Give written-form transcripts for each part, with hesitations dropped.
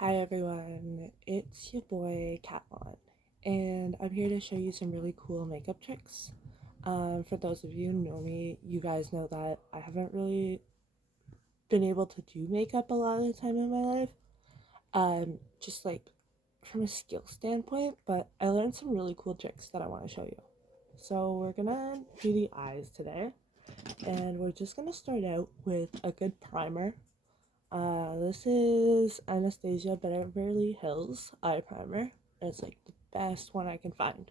Hi everyone, it's your boy Catlon, and I'm here to show you some really cool makeup tricks. For those of you who know me, you guys know that I haven't really been able to do makeup a lot of the time in my life, just like from a skill standpoint, but I learned some really cool tricks that I want to show you. So we're gonna do the eyes today, and we're just gonna start out with a good primer. This is Anastasia Beverly Hills eye primer. It's like the best one I can find.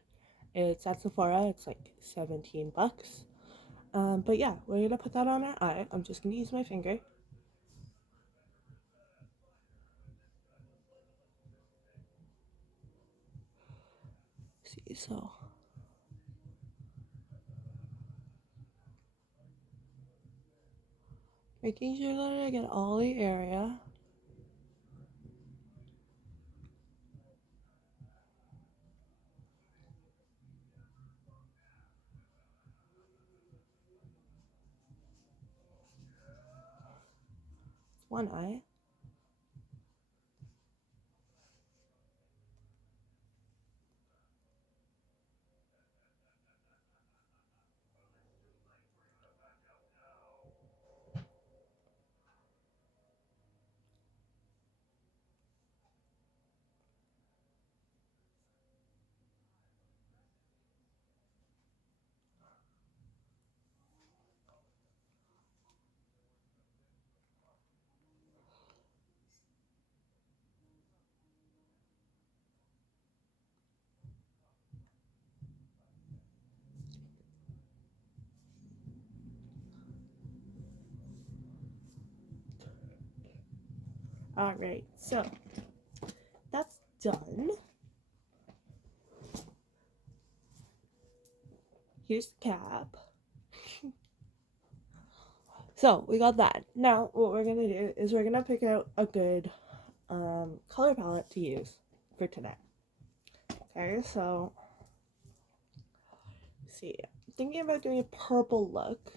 It's at Sephora. It's like 17 bucks. But yeah, we're gonna put that on our eye. I'm just gonna use my finger. See, so making sure that I get all the area. It's one eye. Alright, so that's done. Here's the cap. So we got that. Now what we're gonna do is we're gonna pick out a good color palette to use for today. Okay, so see, I'm thinking about doing a purple look.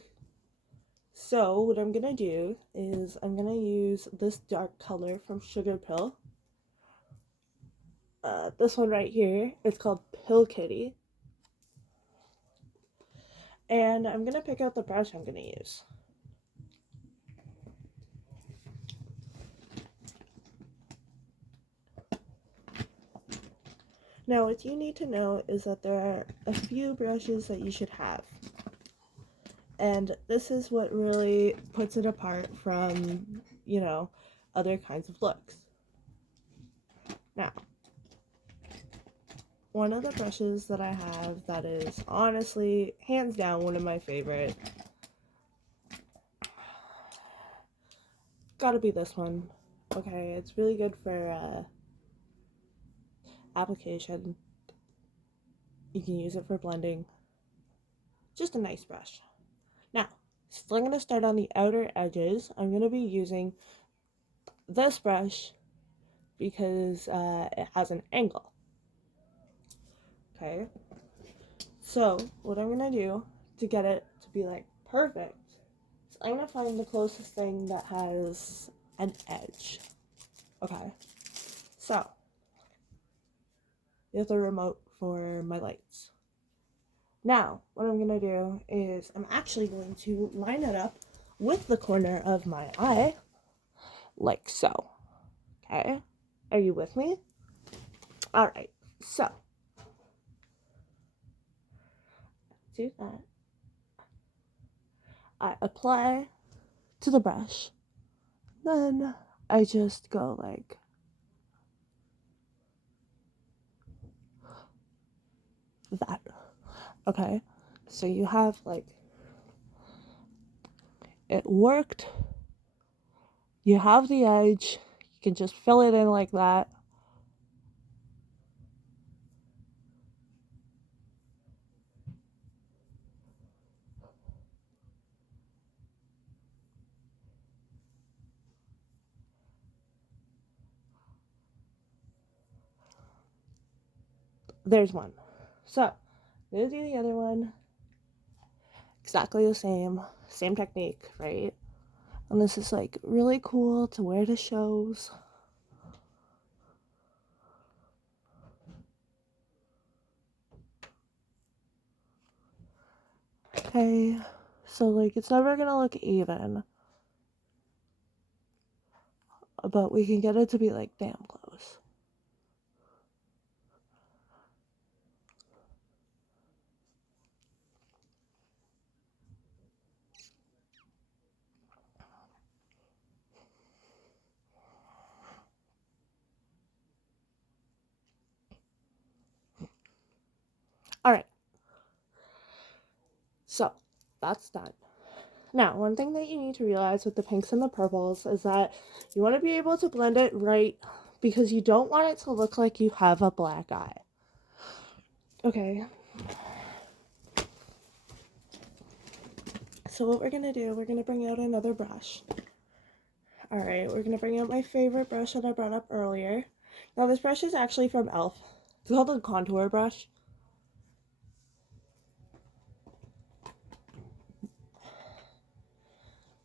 So what I'm gonna do is I'm gonna use this dark color from Sugar Pill. This one right here, it's called Pill Kitty. And I'm gonna pick out the brush I'm gonna use. Now what you need to know is that there are a few brushes that you should have. And this is what really puts it apart from, other kinds of looks. Now, one of the brushes that I have that is honestly, hands down, one of my favorite, gotta be this one. Okay, it's really good for application. You can use it for blending. Just a nice brush. Now, still gonna start on the outer edges. I'm gonna be using this brush because it has an angle. Okay, so what I'm gonna do to get it to be like perfect is I'm gonna find the closest thing that has an edge. Okay, so here's the remote for my lights. Now, what I'm gonna do is I'm actually going to line it up with the corner of my eye, like so. Okay, are you with me? All right, so do that. I apply to the brush, then I just go like that. Okay, so you have like it worked. You have the edge. You can just fill it in like that. There's one. So, I'm gonna do the other one. Exactly the same technique, right? And this is like really cool to wear to shows. Okay, so like it's never gonna look even, but we can get it to be like damn close. All right, so that's done. Now, one thing that you need to realize with the pinks and the purples is that you want to be able to blend it right because you don't want it to look like you have a black eye. Okay. So what we're going to do, we're going to bring out another brush. All right, we're going to bring out my favorite brush that I brought up earlier. Now, this brush is actually from e.l.f. It's called a contour brush.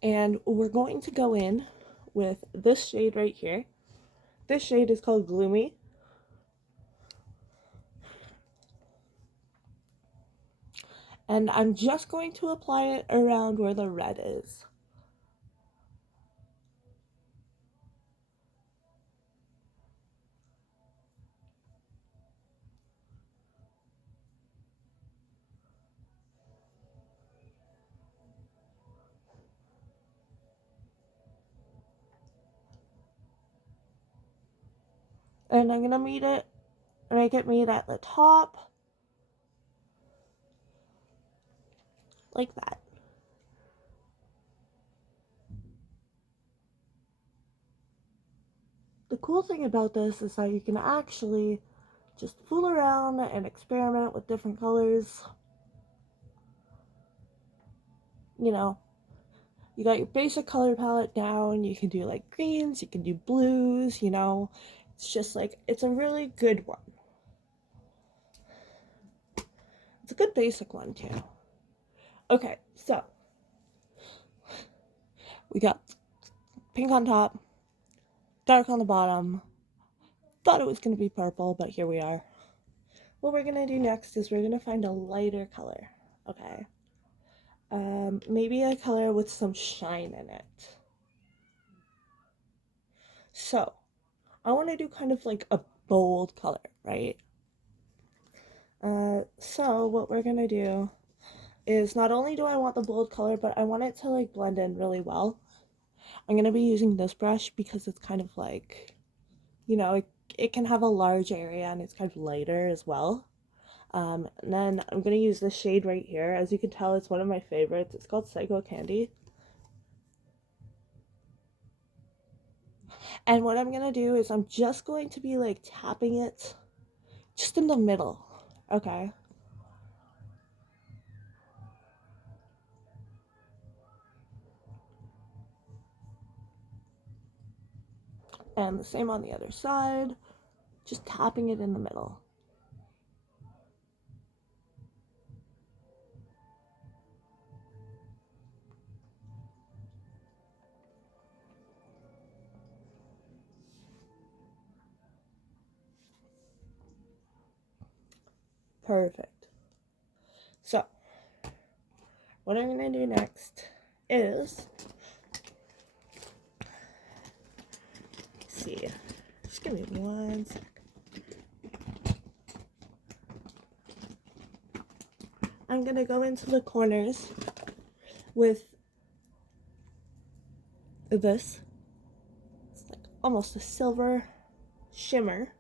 And we're going to go in with this shade right here. This shade is called Gloomy. And I'm just going to apply it around where the red is. And I'm gonna make it meet at the top, like that. The cool thing about this is that you can actually just fool around and experiment with different colors. You know, you got your basic color palette down, you can do like greens, you can do blues, you know. It's just like, it's a really good one. It's a good basic one too. Okay, so we got pink on top, dark on the bottom. Thought it was going to be purple, but here we are. What we're going to do next is we're going to find a lighter color. Okay. Maybe a color with some shine in it. So, I want to do kind of like a bold color, right? So what we're going to do is not only do I want the bold color, but I want it to like blend in really well. I'm going to be using this brush because it's kind of like, you know, it can have a large area and it's kind of lighter as well. And then I'm going to use this shade right here. As you can tell, it's one of my favorites. It's called Psycho Candy. And what I'm going to do is I'm just going to be like tapping it just in the middle. Okay. And the same on the other side. Just tapping it in the middle. Perfect. So, what I'm going to do next is, let's see, just give me 1 sec. I'm going to go into the corners with this. It's like almost a silver shimmer.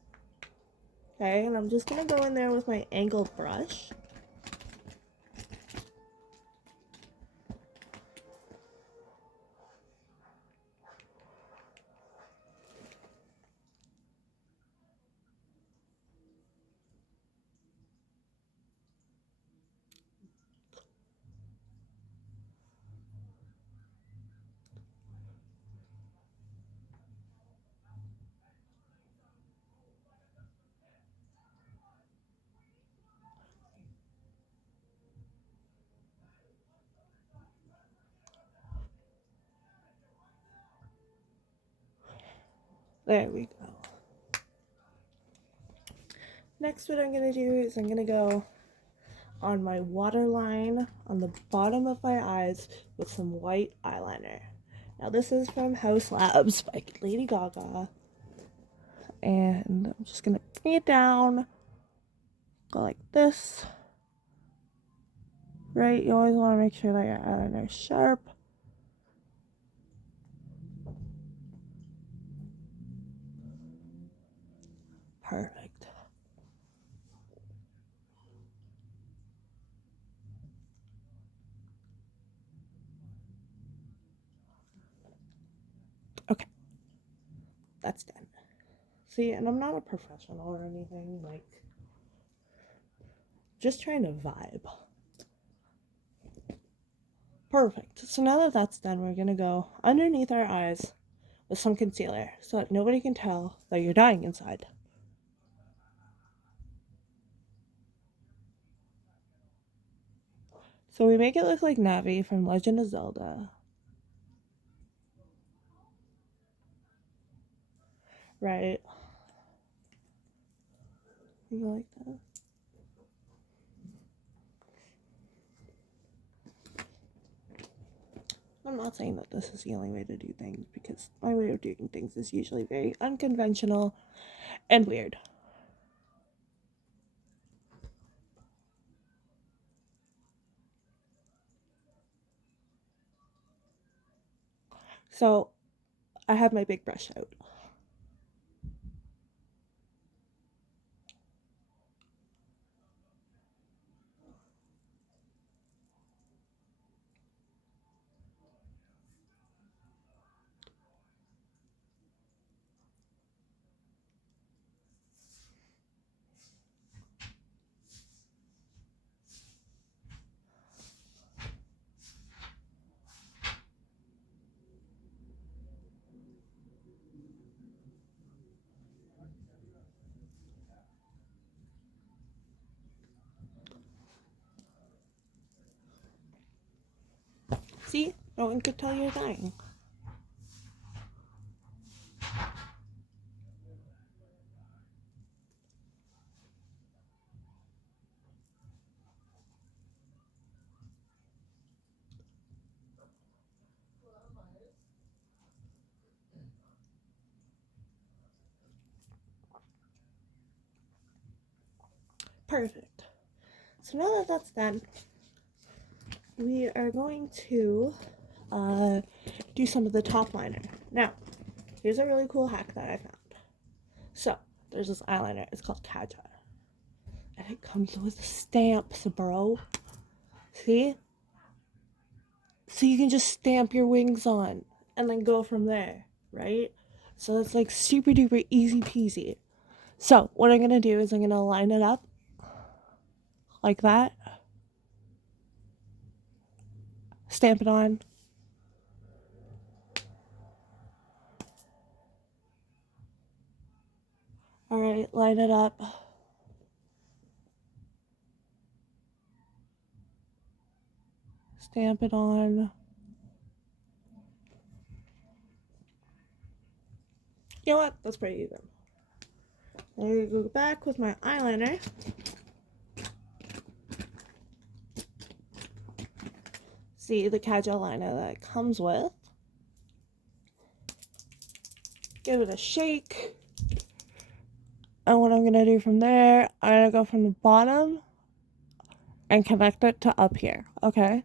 Okay, and I'm just going to go in there with my angled brush. There we go. Next, what I'm going to do is I'm going to go on my waterline on the bottom of my eyes with some white eyeliner. Now this is from House Labs by Lady Gaga. And I'm just gonna bring it down, go like this. Right, you always want to make sure that your eyeliner is sharp. Perfect. Okay, that's done. See, and I'm not a professional or anything, like, just trying to vibe. Perfect. So now that that's done, we're gonna go underneath our eyes with some concealer so that nobody can tell that you're dying inside. So we make it look like Navi from Legend of Zelda. Right? You go like that. I'm not saying that this is the only way to do things because my way of doing things is usually very unconventional and weird. So I have my big brush out. See? No one could tell you're dying. Perfect. So now that that's done, we are going to do some of the top liner. Now, here's a really cool hack that I found. So, there's this eyeliner. It's called Kaja. And it comes with stamps, bro. See? So you can just stamp your wings on and then go from there, right? So it's like super duper easy peasy. So what I'm gonna do is I'm gonna line it up like that, stamp it on. All right, line it up. Stamp it on. You know what? That's pretty even. I'm gonna go back with my eyeliner. See the Kaja liner that it comes with. Give it a shake. And what I'm gonna do from there, I'm gonna go from the bottom and connect it to up here, okay?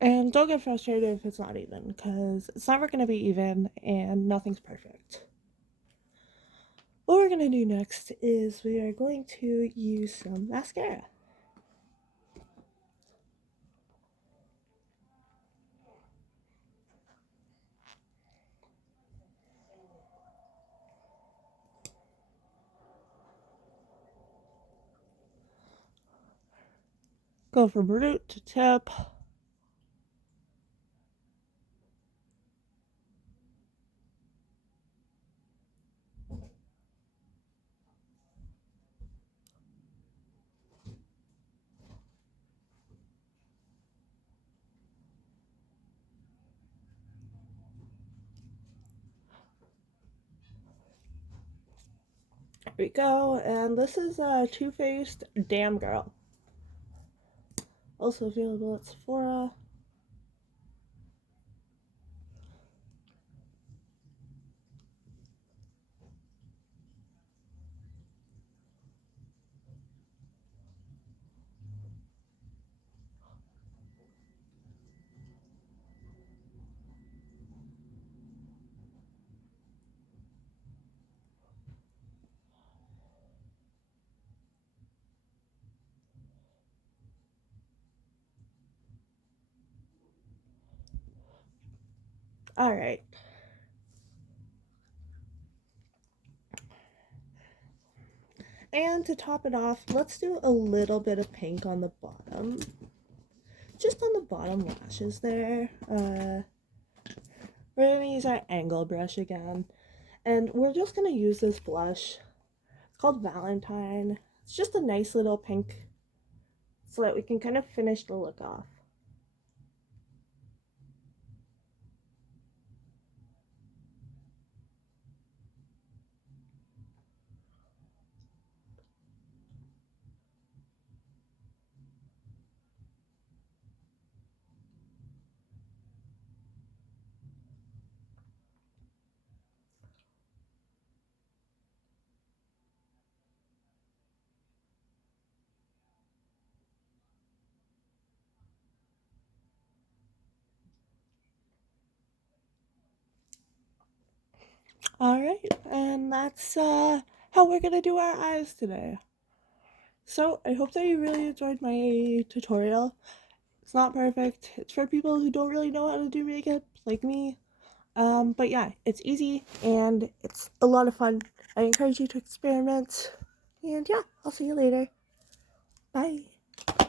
And don't get frustrated if it's not even, because it's never going to be even and nothing's perfect. what we're going to do next is we are going to use some mascara. Go from root to tip. There we go, and this is Too Faced Damn Girl. Also available at Sephora. Alright. And to top it off, let's do a little bit of pink on the bottom. Just on the bottom lashes there. We're going to use our angle brush again. And we're just going to use this blush. It's called Valentine. It's just a nice little pink so that we can kind of finish the look off. Alright, and that's how we're gonna do our eyes today. So, I hope that you really enjoyed my tutorial. It's not perfect. It's for people who don't really know how to do makeup, like me. But yeah, it's easy and it's a lot of fun. I encourage you to experiment. And yeah, I'll see you later. Bye.